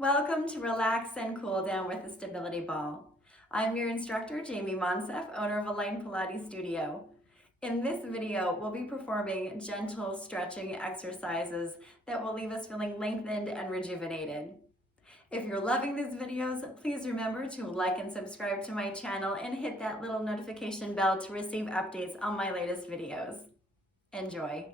Welcome to Relax and Cool Down with a Stability Ball. I'm your instructor, Jamie Monsef, owner of Align Pilates Studio. In this video, we'll be performing gentle stretching exercises that will leave us feeling lengthened and rejuvenated. If you're loving these videos, please remember to like and subscribe to my channel and hit that little notification bell to receive updates on my latest videos. Enjoy.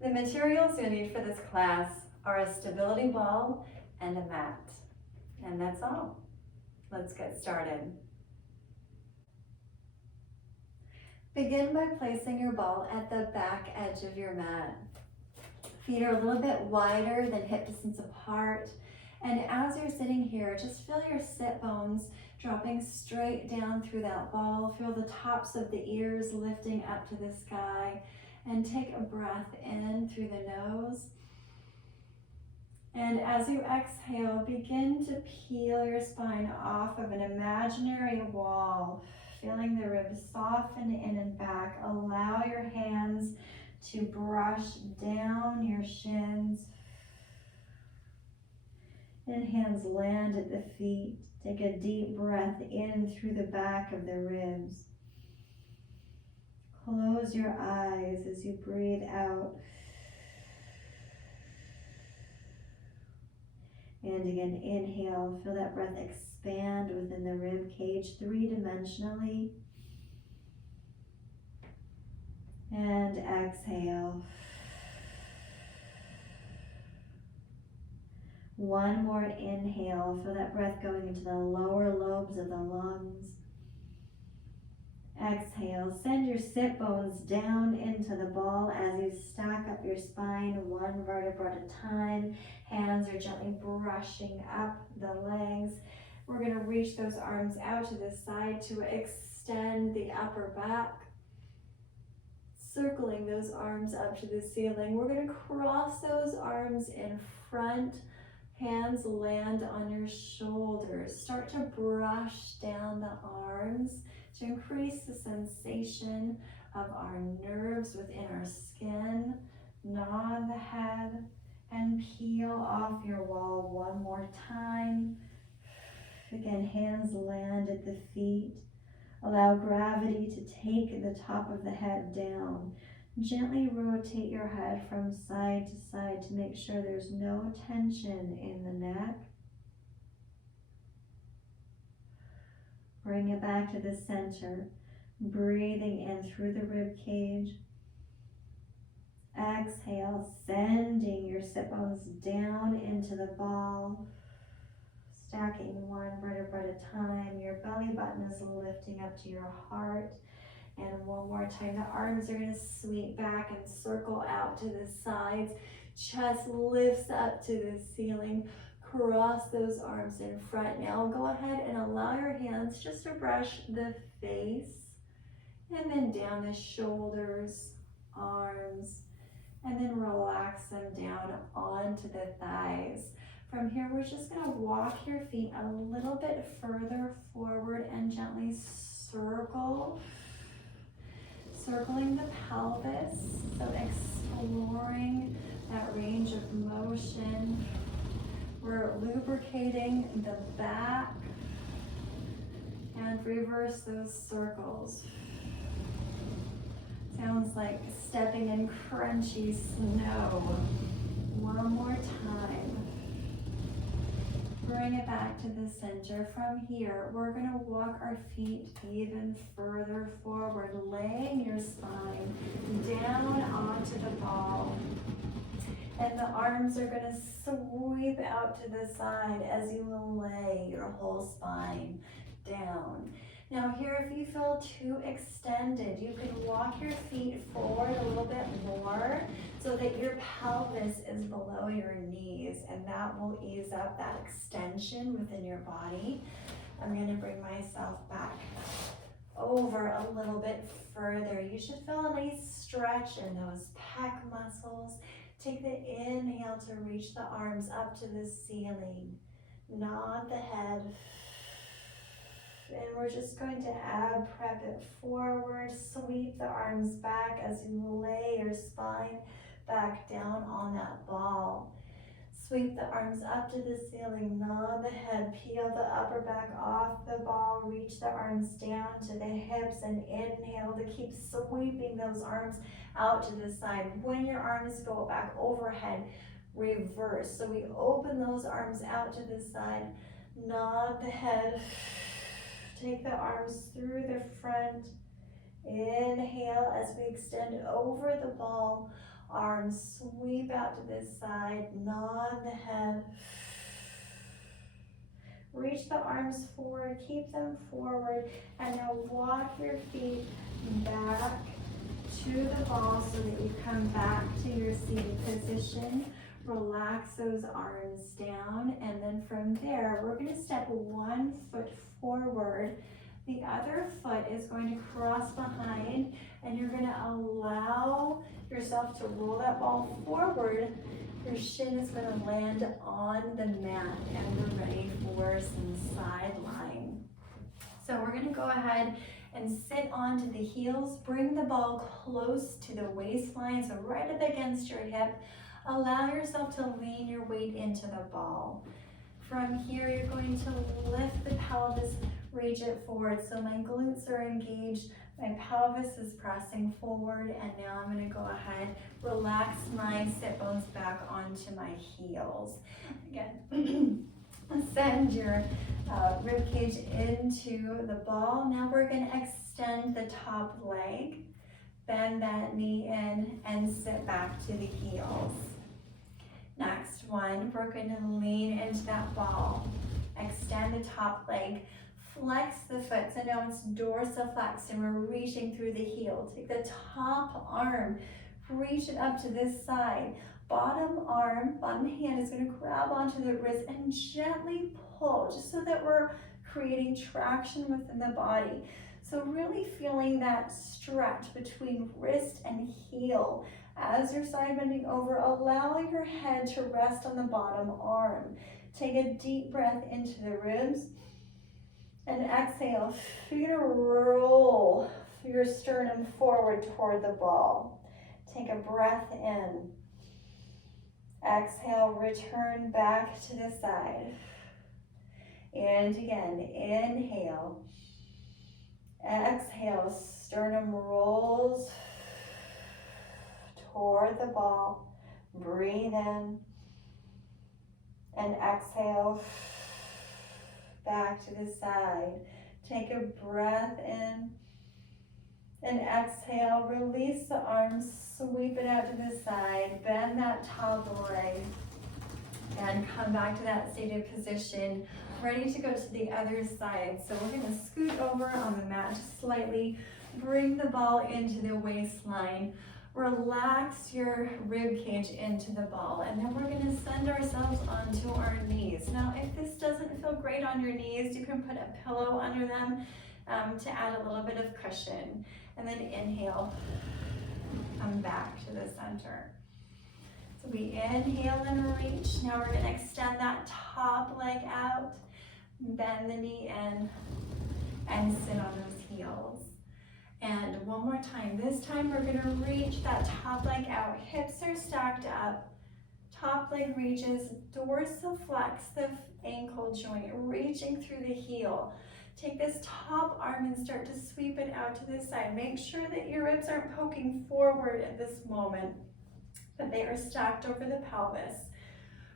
The materials you'll need for this class are a stability ball and a mat. And that's all. Let's get started. Begin by placing your ball at the back edge of your mat. Feet are a little bit wider than hip distance apart. And as you're sitting here, just feel your sit bones dropping straight down through that ball. Feel the tops of the ears lifting up to the sky. And take a breath in through the nose. And as you exhale, begin to peel your spine off of an imaginary wall, feeling the ribs soften in and back. Allow your hands to brush down your shins. And hands land at the feet. Take a deep breath in through the back of the ribs. Close your eyes as you breathe out. And again, inhale, feel that breath expand within the rib cage three-dimensionally. And exhale. One more inhale, feel that breath going into the lower lobes of the lungs. Exhale, send your sit bones down into the ball as you stack up your spine one vertebra at a time. Hands are gently brushing up the legs. We're going to reach those arms out to the side to extend the upper back. Circling those arms up to the ceiling. We're going to cross those arms in front. Hands land on your shoulders. Start to brush down the arms to increase the sensation of our nerves within our skin. Nod the head and peel off your wall one more time. Again, hands land at the feet. Allow gravity to take the top of the head down. Gently rotate your head from side to side to make sure there's no tension in the neck. Bring it back to the center, breathing in through the rib cage. Exhale, sending your sit bones down into the ball, stacking one vertebra at a time. Your belly button is lifting up to your heart. And one more time, the arms are going to sweep back and circle out to the sides. Chest lifts up to the ceiling. Cross those arms in front. Now go ahead and allow your hands just to brush the face and then down the shoulders, arms, and then relax them down onto the thighs. From here, we're just going to walk your feet a little bit further forward and gently circle. Circling the pelvis, so exploring that range of motion. We're lubricating the back and reverse those circles. Sounds like stepping in crunchy snow. One more time. Bring it back to the center. From here, we're going to walk our feet even further forward, laying your spine down onto the ball. And the arms are going to sweep out to the side as you lay your whole spine down. Now here, if you feel too extended, you can walk your feet forward a little bit more so that your pelvis is below your knees, and that will ease up that extension within your body. I'm going to bring myself back over a little bit further. You should feel a nice stretch in those pec muscles. Take the inhale to reach the arms up to the ceiling. Nod the head. And we're just going to prep it forward. Sweep the arms back as you lay your spine back down on that ball. Sweep the arms up to the ceiling, nod the head, peel the upper back off the ball, reach the arms down to the hips, and inhale to keep sweeping those arms out to the side. When your arms go back overhead, reverse. So we open those arms out to the side, nod the head, take the arms through the front. Inhale as we extend over the ball. Arms sweep out to this side, nod the head. Reach the arms forward, keep them forward, and now walk your feet back to the ball so that you come back to your seated position. Relax those arms down, and then from there, we're going to step 1 foot forward. The other foot is going to cross behind, and you're going to allow yourself to roll that ball forward. Your shin is going to land on the mat, and we're ready for some sideline. So we're going to go ahead and sit onto the heels. Bring the ball close to the waistline, so right up against your hip. Allow yourself to lean your weight into the ball. From here, you're going to lift the pelvis, reach it forward. So my glutes are engaged, my pelvis is pressing forward, and now I'm going to go ahead, relax my sit bones back onto my heels. Again, send your rib cage into the ball. Now we're going to extend the top leg, bend that knee in, and sit back to the heels. Next one, we're going to lean into that ball, extend the top leg, flex the foot, so now it's dorsiflex and we're reaching through the heel. Take the top arm, reach it up to this side. Bottom arm, bottom hand is going to grab onto the wrist and gently pull, just so that we're creating traction within the body. So really feeling that stretch between wrist and heel. As you're side bending over, allow your head to rest on the bottom arm. Take a deep breath into the ribs and exhale. You're gonna roll your sternum forward toward the ball. Take a breath in. Exhale, return back to the side. And again, inhale. Exhale, sternum rolls toward the ball. Breathe in and exhale back to the side. Take a breath in and exhale. Release the arms, sweep it out to the side, bend that top leg, and come back to that seated position, ready to go to the other side. So we're going to scoot over on the mat just slightly, bring the ball into the waistline, relax your rib cage into the ball, and then we're going to send ourselves onto our knees. Now, if this doesn't feel great on your knees, you can put a pillow under them to add a little bit of cushion. And then inhale, come back to the center. So we inhale and reach. Now we're going to extend that top leg out, bend the knee in, and sit on those heels. And one more time. This time we're going to reach that top leg out. Hips are stacked up. Top leg reaches, dorsiflex the ankle joint, reaching through the heel. Take this top arm and start to sweep it out to the side. Make sure that your ribs aren't poking forward at this moment, but they are stacked over the pelvis.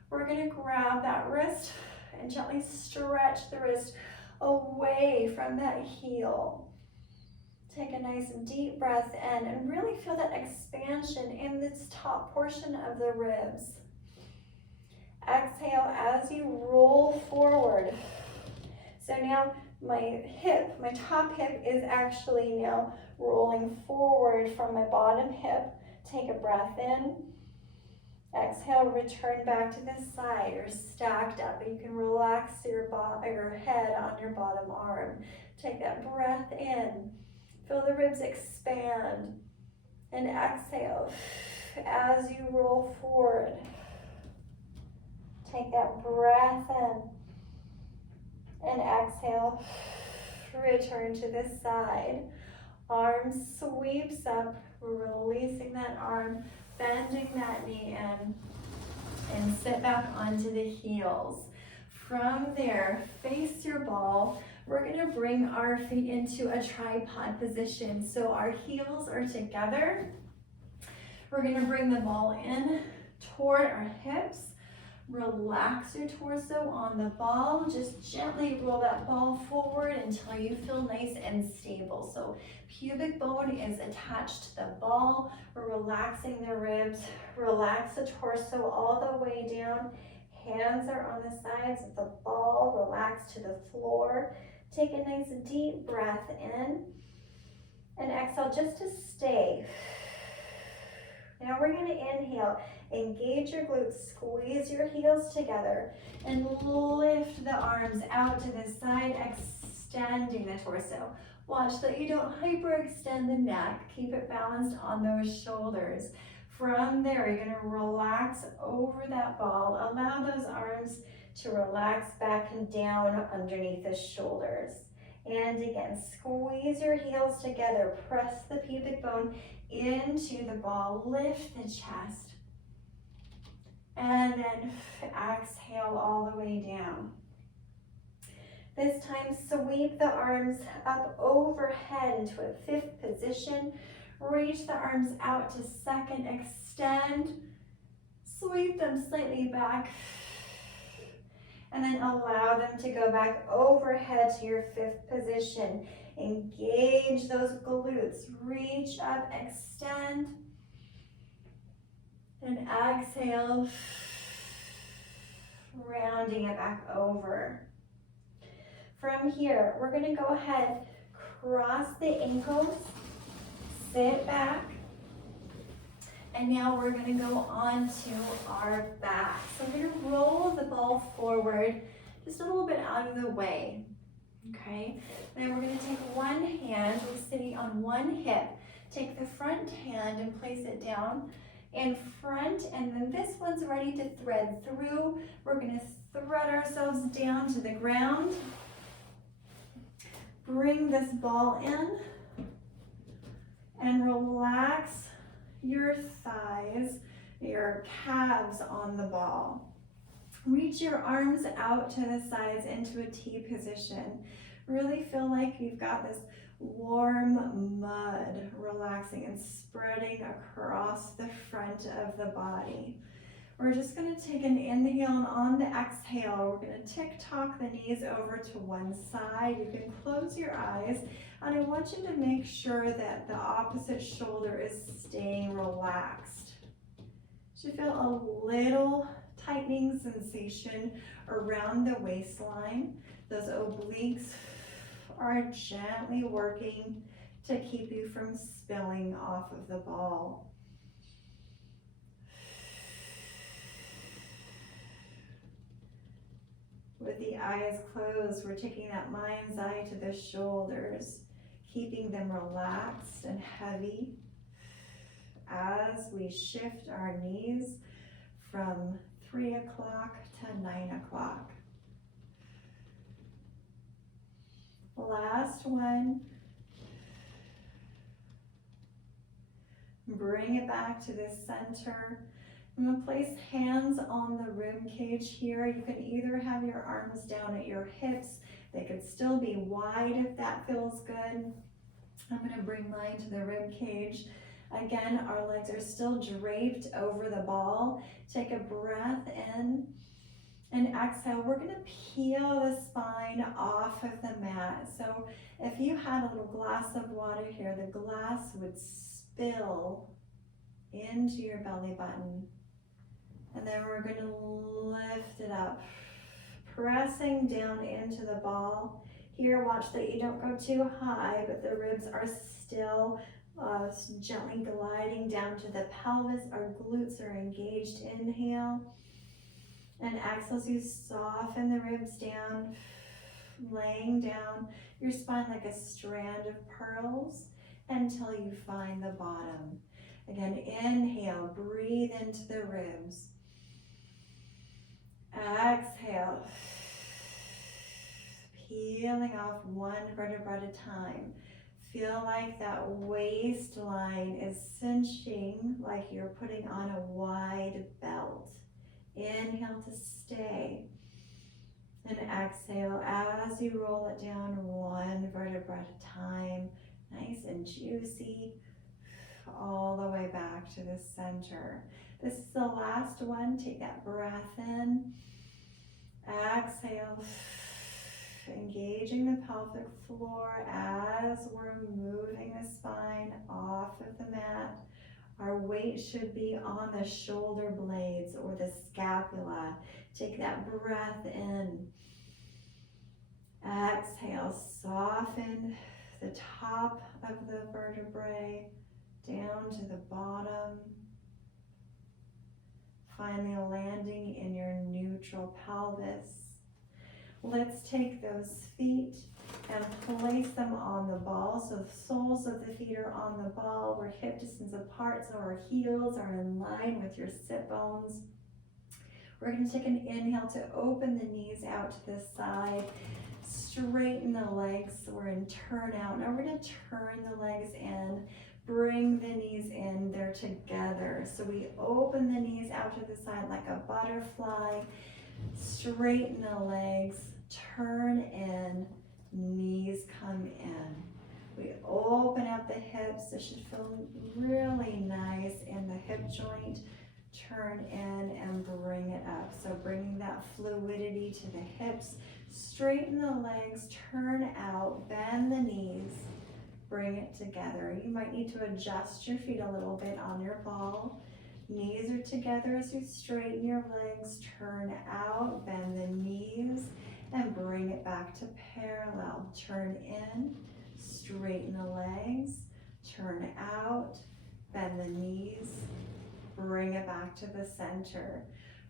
We're going to grab that wrist and gently stretch the wrist away from that heel. Take a nice deep breath in and really feel that expansion in this top portion of the ribs. Exhale as you roll forward. So now my top hip is actually now rolling forward from my bottom hip. Take a breath in Exhale, return back to the side or stacked up. You can relax your head on your bottom arm. Take that breath in. Feel the ribs expand. And exhale as you roll forward. Take that breath in. And exhale, return to the side. Arm sweeps up, releasing that arm, bending that knee in, and sit back onto the heels. From there, face your ball. We're gonna bring our feet into a tripod position. So our heels are together. We're gonna bring the ball in toward our hips. Relax your torso on the ball. Just gently roll that ball forward until you feel nice and stable. So pubic bone is attached to the ball. We're relaxing the ribs. Relax the torso all the way down. Hands are on the sides of the ball. Relax to the floor. Take a nice deep breath in. And exhale just to stay. Now we're going to inhale. Engage your glutes, squeeze your heels together, and lift the arms out to the side, extending the torso. Watch that you don't hyperextend the neck. Keep it balanced on those shoulders. From there, you're going to relax over that ball. Allow those arms to relax back and down underneath the shoulders. And again, squeeze your heels together. Press the pubic bone into the ball. Lift the chest. And then exhale all the way down. This time, sweep the arms up overhead into a fifth position. Reach the arms out to second, extend. Sweep them slightly back. And then allow them to go back overhead to your fifth position. Engage those glutes. Reach up, extend. And exhale, rounding it back over. From here, we're going to go ahead, cross the ankles, sit back, and now we're going to go on to our back. So we're going to roll the ball forward just a little bit out of the way, okay? Then we're going to take one hand, we're sitting on one hip, take the front hand and place it down in front, and then this one's ready to thread through. We're going to thread ourselves down to the ground. Bring this ball in and relax your thighs, your calves on the ball. Reach your arms out to the sides into a T position. Really feel like you've got this warm mud relaxing and spreading across the front of the body. We're just going to take an inhale, and on the exhale, we're going to tick-tock the knees over to one side. You can close your eyes, and I want you to make sure that the opposite shoulder is staying relaxed. You feel a little tightening sensation around the waistline. Those obliques are gently working to keep you from spilling off of the ball. With the eyes closed, we're taking that mind's eye to the shoulders, keeping them relaxed and heavy as we shift our knees from 3 o'clock to 9 o'clock. Last one. Bring it back to the center. I'm going to place hands on the rib cage here. You can either have your arms down at your hips. They could still be wide if that feels good. I'm going to bring mine to the rib cage. Again, our legs are still draped over the ball. Take a breath in. And exhale, we're going to peel the spine off of the mat. So if you had a little glass of water here, the glass would spill into your belly button. And then we're going to lift it up, pressing down into the ball. Here, watch that you don't go too high, but the ribs are still Gently gliding down to the pelvis. Our glutes are engaged. Inhale. And exhale as you soften the ribs down, laying down your spine like a strand of pearls until you find the bottom. Again, inhale, breathe into the ribs. Exhale, peeling off one vertebra at a time. Feel like that waistline is cinching like you're putting on a wide belt. Inhale to stay. And exhale as you roll it down one vertebra at a time. Nice and juicy. All the way back to the center. This is the last one. Take that breath in. Exhale. Engaging the pelvic floor as we're moving the spine off of the mat. Our weight should be on the shoulder blades or the scapula. Take that breath in. Exhale, soften the top of the vertebrae down to the bottom. Finally landing in your neutral pelvis. Let's take those feet and place them on the ball. So the soles of the feet are on the ball. We're hip distance apart, so our heels are in line with your sit bones. We're going to take an inhale to open the knees out to the side. Straighten the legs. So we're in turn out. Now we're going to turn the legs in. Bring the knees in. They're together. So we open the knees out to the side like a butterfly. Straighten the legs, turn in, knees come in. We open up the hips. This should feel really nice in the hip joint. Turn in and bring it up. So bringing that fluidity to the hips. Straighten the legs, turn out, bend the knees, bring it together. You might need to adjust your feet a little bit on your ball. Knees are together as you straighten your legs, turn out, bend the knees, and bring it back to parallel. Turn in, straighten the legs, turn out, bend the knees, bring it back to the center.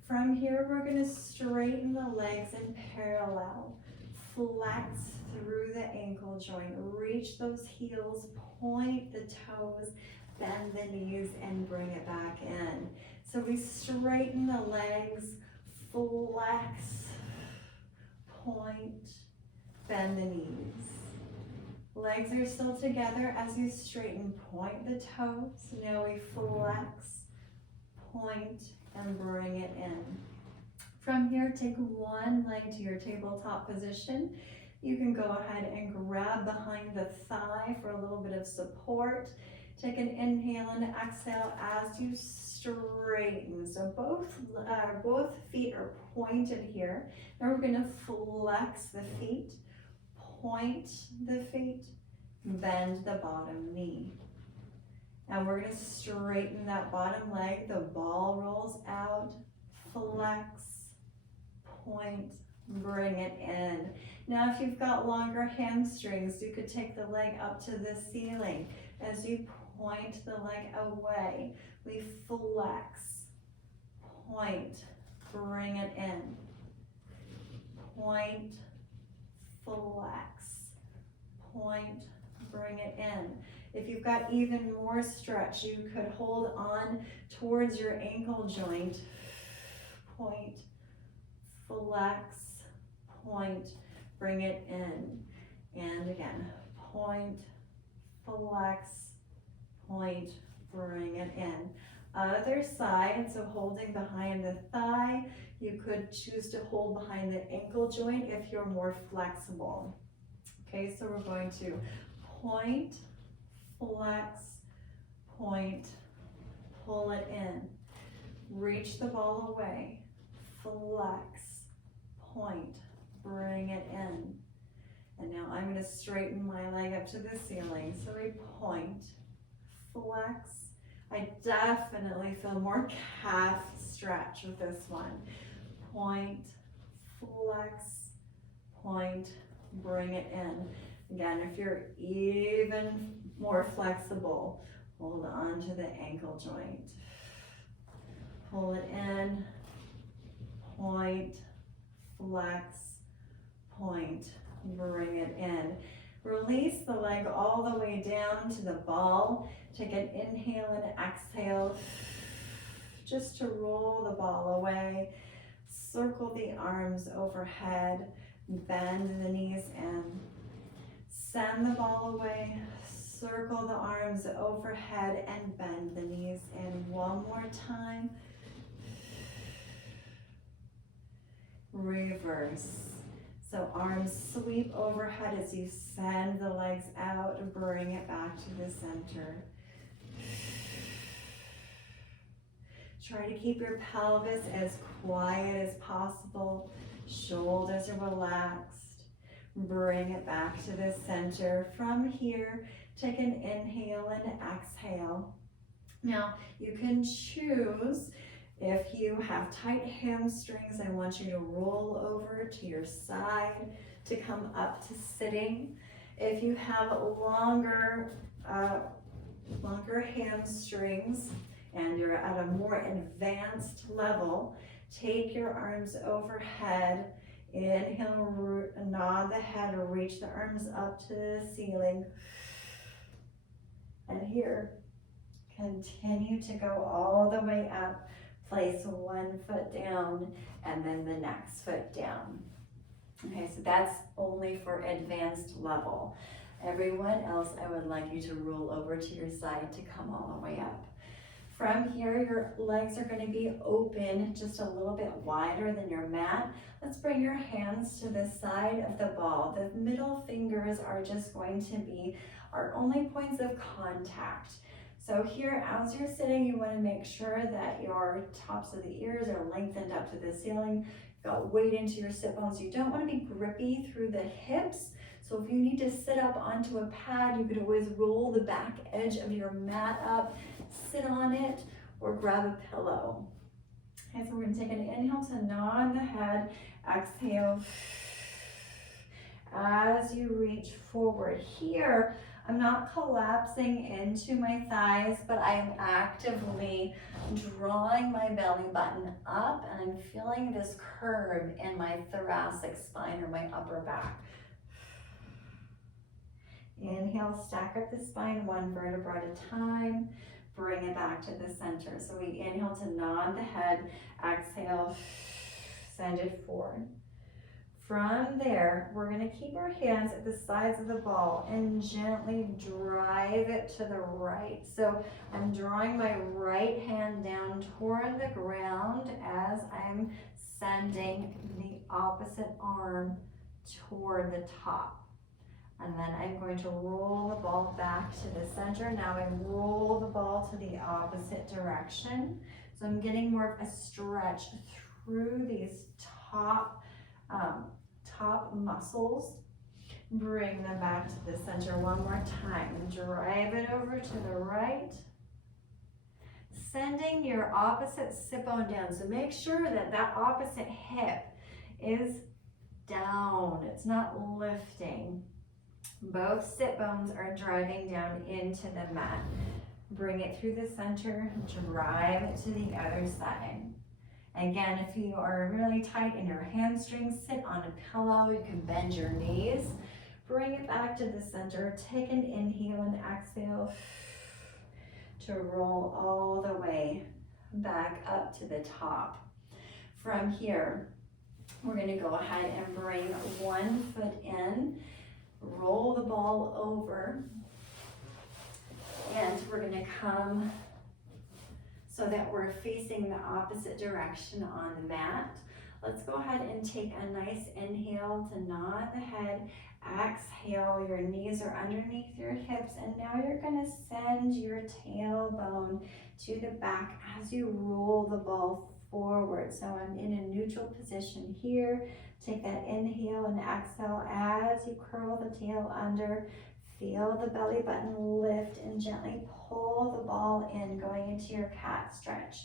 From here, we're going to straighten the legs in parallel. Flex through the ankle joint. Reach those heels, point the toes, bend the knees and bring it back in. So we straighten the legs, flex, point, bend the knees. Legs are still together as you straighten, point the toes. Now we flex, point, and bring it in. From here, take one leg to your tabletop position. You can go ahead and grab behind the thigh for a little bit of support. Take an inhale and exhale as you straighten. So both feet are pointed here. Now we're going to flex the feet, point the feet, bend the bottom knee. Now we're going to straighten that bottom leg. The ball rolls out, flex, point, bring it in. Now if you've got longer hamstrings, you could take the leg up to the ceiling. As you point the leg away, we flex, point, bring it in, point, flex, point, bring it in. If you've got even more stretch, you could hold on towards your ankle joint, point, flex, point, bring it in, and again, point, flex, point, bring it in. Other side, so holding behind the thigh, you could choose to hold behind the ankle joint if you're more flexible. Okay, so we're going to point, flex, point, pull it in, reach the ball away, flex, point, bring it in. And now I'm going to straighten my leg up to the ceiling. So we point, flex. I definitely feel more calf stretch with this one. Point, flex, point, bring it in. Again, if you're even more flexible, hold on to the ankle joint. Pull it in, point, flex, point, bring it in. Release the leg all the way down to the ball. Take an inhale and exhale, just to roll the ball away. Circle the arms overhead, bend the knees in. Send the ball away, circle the arms overhead and bend the knees in. One more time. Reverse. So arms sweep overhead as you send the legs out, bring it back to the center. Try to keep your pelvis as quiet as possible. Shoulders are relaxed. Bring it back to the center. From here, take an inhale and exhale. Now, you can choose, if you have tight hamstrings, I want you to roll over to your side to come up to sitting. If you have longer hamstrings and you're at a more advanced level, take your arms overhead. Inhale, nod the head, or reach the arms up to the ceiling. And here, continue to go all the way up. Place one foot down and then the next foot down. Okay, so that's only for advanced level. Everyone else, I would like you to roll over to your side to come all the way up. From here, your legs are going to be open just a little bit wider than your mat. Let's bring your hands to the side of the ball. The middle fingers are just going to be our only points of contact. So here, as you're sitting, you want to make sure that your tops of the ears are lengthened up to the ceiling. You've got weight into your sit bones. You don't want to be grippy through the hips. So if you need to sit up onto a pad, you could always roll the back edge of your mat up, sit on it, or grab a pillow. Okay, so we're going to take an inhale to nod the head, exhale. As you reach forward here, I'm not collapsing into my thighs, but I am actively drawing my belly button up, and I'm feeling this curve in my thoracic spine or my upper back. Inhale, stack up the spine one vertebra at a time. Bring it back to the center. So we inhale to nod the head, exhale, send it forward. From there, we're going to keep our hands at the sides of the ball and gently drive it to the right. So I'm drawing my right hand down toward the ground as I'm sending the opposite arm toward the top. And then I'm going to roll the ball back to the center. Now I roll the ball to the opposite direction. So I'm getting more of a stretch through these top muscles. Bring them back to the center one more time. Drive it over to the right. Sending your opposite sit bone down. So make sure that that opposite hip is down. It's not lifting. Both sit bones are driving down into the mat. Bring it through the center, drive it to the other side. Again, if you are really tight in your hamstrings, sit on a pillow. You can bend your knees. Bring it back to the center. Take an inhale and exhale to roll all the way back up to the top. From here, we're going to go ahead and bring one foot in. Roll the ball over, and we're going to come so that we're facing the opposite direction on the mat. Let's go ahead and take a nice inhale to nod the head. Exhale, your knees are underneath your hips, and now you're going to send your tailbone to the back as you roll the ball forward. So I'm in a neutral position here. Take that inhale and exhale as you curl the tail under. Feel the belly button lift and gently pull the ball in, going into your cat stretch.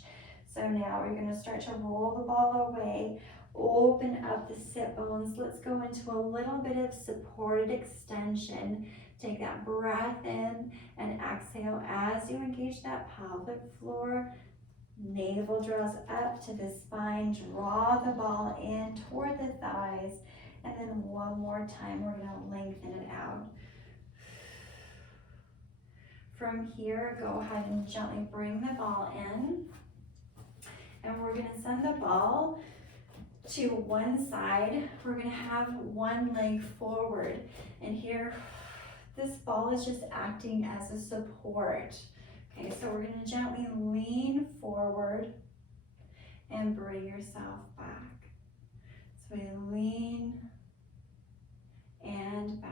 So now you're going to start to roll the ball away. Open up the sit bones. Let's go into a little bit of supported extension. Take that breath in and exhale as you engage that pelvic floor. Navel draws up to the spine. Draw the ball in toward the thighs. And then one more time, we're going to lengthen it out. From here, go ahead and gently bring the ball in. And we're going to send the ball to one side. We're going to have one leg forward. And here, this ball is just acting as a support. Okay, so we're going to gently lean forward and bring yourself back. So we lean and back.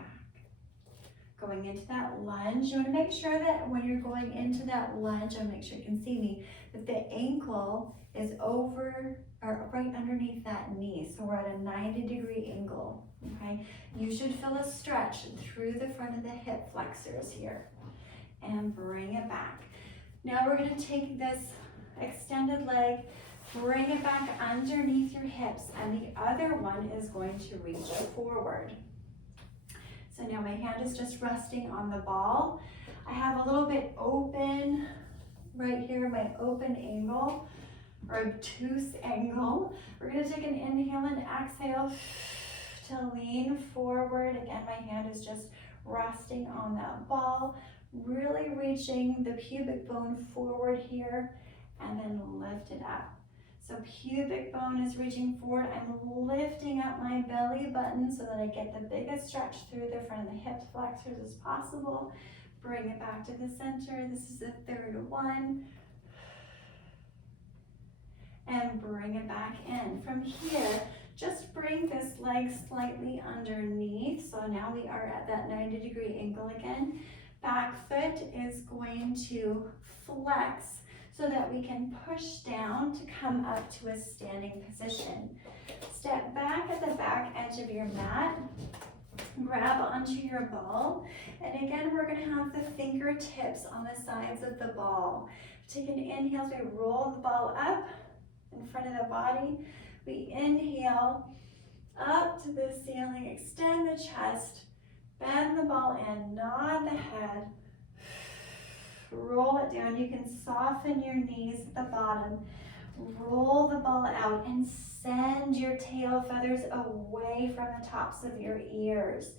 Going into that lunge, you want to make sure that when you're going into that lunge, and make sure you can see me, that the ankle is over or right underneath that knee. So we're at a 90-degree angle, okay? You should feel a stretch through the front of the hip flexors here. And bring it back. Now we're going to take this extended leg, bring it back underneath your hips, and the other one is going to reach forward. So now my hand is just resting on the ball. I have a little bit open right here, my open angle or obtuse angle. We're going to take an inhale and exhale to lean forward. Again, my hand is just resting on that ball, really reaching the pubic bone forward here and then lift it up. So pubic bone is reaching forward. I'm lifting up my belly button so that I get the biggest stretch through the front of the hip flexors as possible. Bring it back to the center. This is the third one. And bring it back in. From here, just bring this leg slightly underneath. So now we are at that 90-degree angle again. Back foot is going to flex so that we can push down to come up to a standing position. Step back at the back edge of your mat. Grab onto your ball. And again, we're going to have the fingertips on the sides of the ball. Take an inhale as we roll the ball up in front of the body. We inhale up to the ceiling, extend the chest, bend the ball in, nod the head, roll it down. You can soften your knees at the bottom, roll the ball out and send your tail feathers away from the tops of your ears.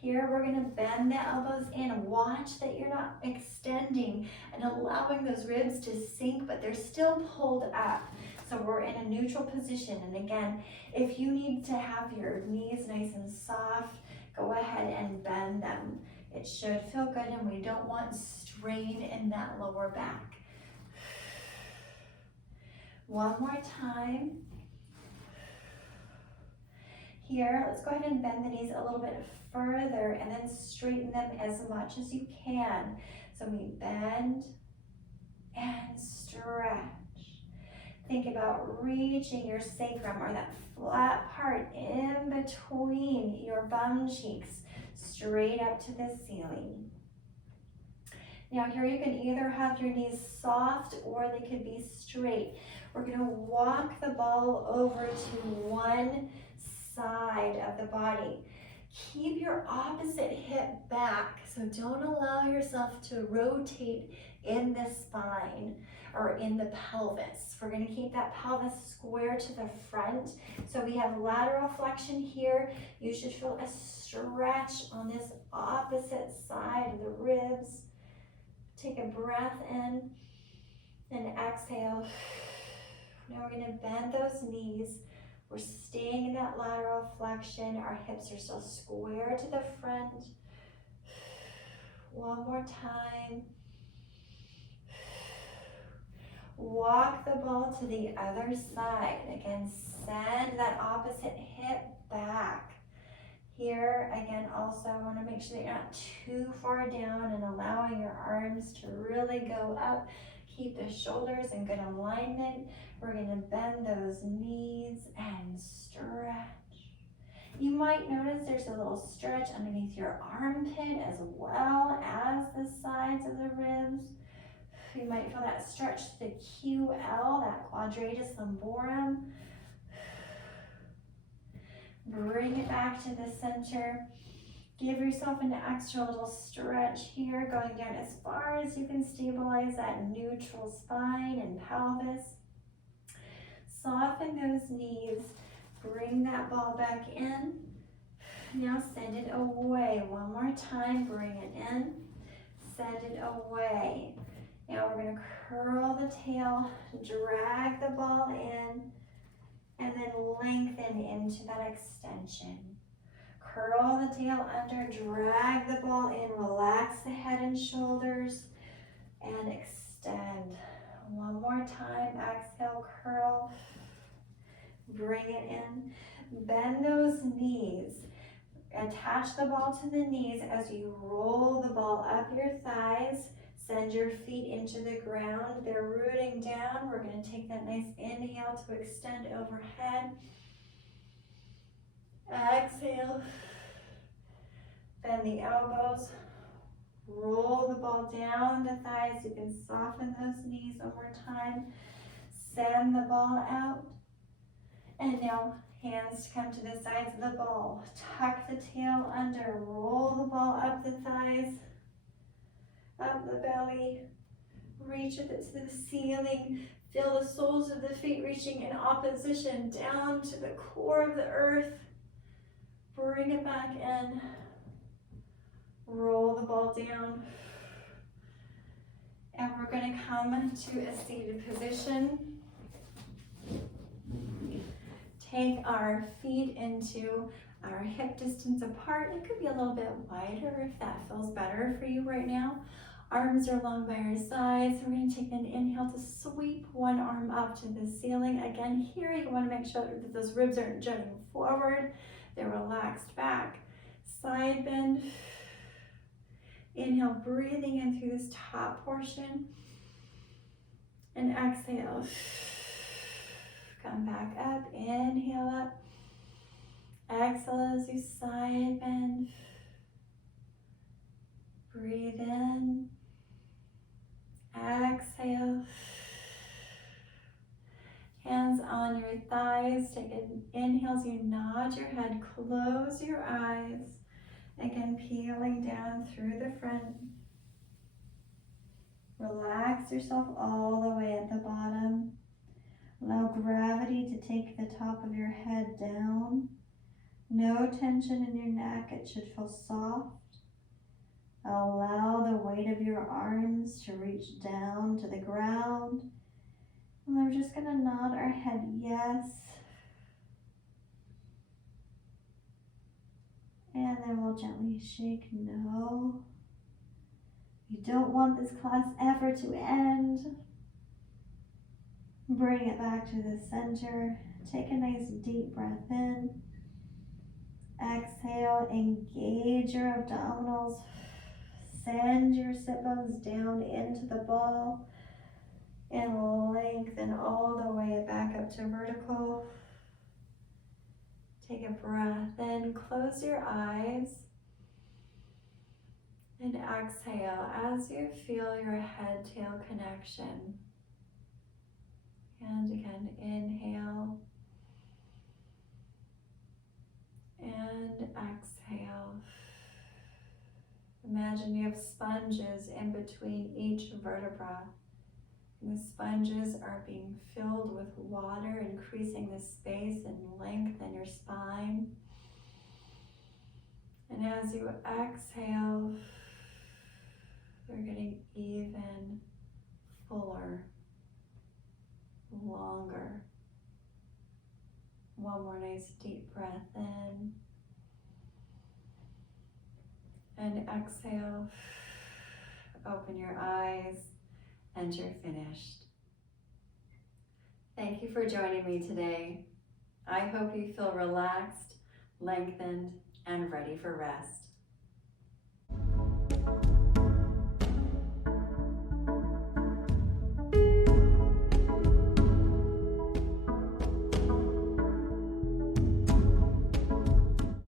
Here we're going to bend the elbows in. Watch that you're not extending and allowing those ribs to sink, but they're still pulled up. So we're in a neutral position. And again, if you need to have your knees nice and soft, go ahead and bend them. It should feel good, and we don't want strain in that lower back. One more time. Here, let's go ahead and bend the knees a little bit further and then straighten them as much as you can. So we bend and stretch. Think about reaching your sacrum, or that flat part in between your bum cheeks, straight up to the ceiling. Now here you can either have your knees soft or they could be straight. We're going to walk the ball over to one side of the body. Keep your opposite hip back, so don't allow yourself to rotate in the spine or in the pelvis. We're going to keep that pelvis square to the front. So we have lateral flexion here. You should feel a stretch on this opposite side of the ribs. Take a breath in and exhale. Now we're going to bend those knees. We're staying in that lateral flexion. Our hips are still square to the front. One more time. Walk the ball to the other side. Again, send that opposite hip back. Here, again, also I want to make sure that you're not too far down and allowing your arms to really go up. Keep the shoulders in good alignment. We're going to bend those knees and stretch. You might notice there's a little stretch underneath your armpit as well as the sides of the ribs. You might feel that stretch to the QL, that quadratus lumborum. Bring it back to the center. Give yourself an extra little stretch here, going down as far as you can. Stabilize that neutral spine and pelvis. Soften those knees. Bring that ball back in. Now send it away. One more time. Bring it in. Send it away. Now we're going to curl the tail, drag the ball in, and then lengthen into that extension. Curl the tail under, drag the ball in, relax the head and shoulders, and extend. One more time, exhale, curl, bring it in. Bend those knees. Attach the ball to the knees as you roll the ball up your thighs. Send your feet into the ground. They're rooting down. We're going to take that nice inhale to extend overhead. Exhale. Bend the elbows. Roll the ball down the thighs. You can soften those knees one more time. Send the ball out. And now hands come to the sides of the ball. Tuck the tail under. Roll the ball up the thighs. Up the belly. Reach it to the ceiling. Feel the soles of the feet reaching in opposition down to the core of the earth. Bring it back in. Roll the ball down. And we're going to come to a seated position. Take our feet into our hip distance apart. It could be a little bit wider if that feels better for you right now. Arms are long by our sides. We're going to take an inhale to sweep one arm up to the ceiling. Again, here you want to make sure that those ribs aren't jutting forward. They're relaxed back. Side bend. Inhale, breathing in through this top portion. And exhale. Come back up. Inhale up. Exhale as you side bend. Breathe in. Exhale. Hands on your thighs. Take an inhale as you nod your head. Close your eyes. Again, peeling down through the front. Relax yourself all the way at the bottom. Allow gravity to take the top of your head down. No tension in your neck. It should feel soft. Allow the weight of your arms to reach down to the ground. And we're just going to nod our head yes. And then we'll gently shake no. You don't want this class ever to end. Bring it back to the center. Take a nice deep breath in. Exhale, engage your abdominals. Send your sit bones down into the ball and lengthen all the way back up to vertical. Take a breath in, close your eyes, and exhale as you feel your head-tail connection. And again, inhale and exhale. Imagine you have sponges in between each vertebra. And the sponges are being filled with water, increasing the space and length in your spine. And as you exhale, they're getting even fuller, longer. One more nice deep breath in. And exhale, open your eyes, and you're finished. Thank you for joining me today. I hope you feel relaxed, lengthened, and ready for rest.